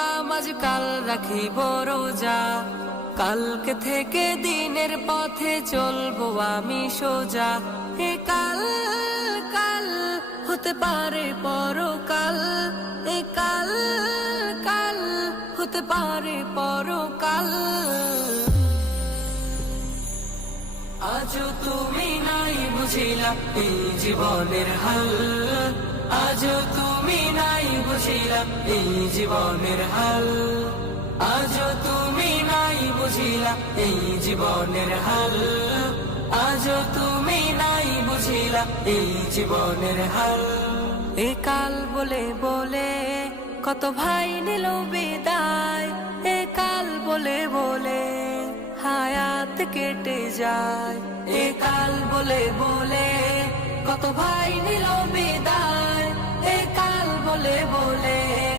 নামাজ কাল রাখিব রোজা, কালকে থেকে দিনের পথে চলবো আমি সোজা। এ কাল কাল হতে পারে পরকাল, এ কাল কাল হতে পারে পরকাল। আজও তুমি নাই বুঝিলা এই জীবনের হাল, আজও তুমি নাই বুঝিলা এই জীবনের হাল, আজও তুমি নাই বুঝিলা এই জীবনের হাল, আজও তুমি নাই বুঝিলা এই জীবনের হাল। এ কাল বলে বলে কত ভাই নিল বিদায়, এ কাল বলে বলে হায়াত কেটে যায়, এ কাল বলে বলে কত ভাই নিল বিদায়, এ কাল বলে বলে